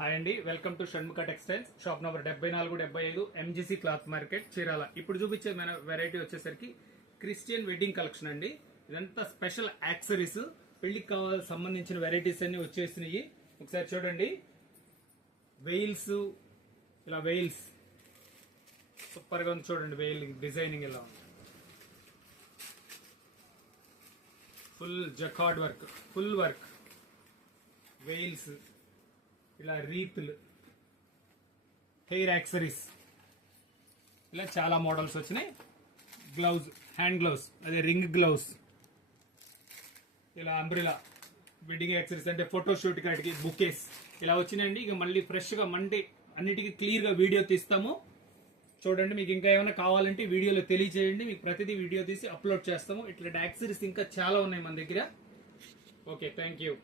Hi అండి, welcome to Shanmukha textiles. Shop number 74-75 MGC cloth market, Chirala. ఇప్పుడు చూపించే మన వెరైటీ వచ్చేసరికి క్రిస్టియన్ వెడ్డింగ్ కలెక్షన్ అండి. ఇదంతా స్పెషల్ యాక్సరీస్, పెళ్లికి కావాల్సిన సంబంధించిన వెరైటీస్ అన్ని వచ్చేసినాయి. ఒకసారి చూడండి. వెయిల్స్, ఇలా వెయిల్స్ సూపర్ గా ఉంది చూడండి. వెయిల్ డిజైనింగ్ ఇలా ఉంది. Full jacquard work, full work veils, ఇలా రీతులు, హెయిర్ యాక్సరీస్, ఇలా చాలా మోడల్స్ వచ్చినాయి. గ్లౌజ్, హ్యాండ్ గ్లౌజ్, అదే రింగ్ గ్లౌజ్, ఇలా అంబ్రిలా వెడ్డింగ్ యాక్సరీస్ అంటే ఫోటోషూట్ కాటికి బుకేస్ ఇలా వచ్చినాయండి. ఇక మళ్ళీ ఫ్రెష్ గా మండే అన్నిటికీ క్లియర్ గా వీడియో తీస్తాము. చూడండి. మీకు ఇంకా ఏమైనా కావాలంటే వీడియోలో తెలియజేయండి, మీకు ప్రతిదీ వీడియో తీసి అప్లోడ్ చేస్తాము. ఇట్లాంటి యాక్సరీస్ ఇంకా చాలా ఉన్నాయి మన దగ్గర. Okay, thank you.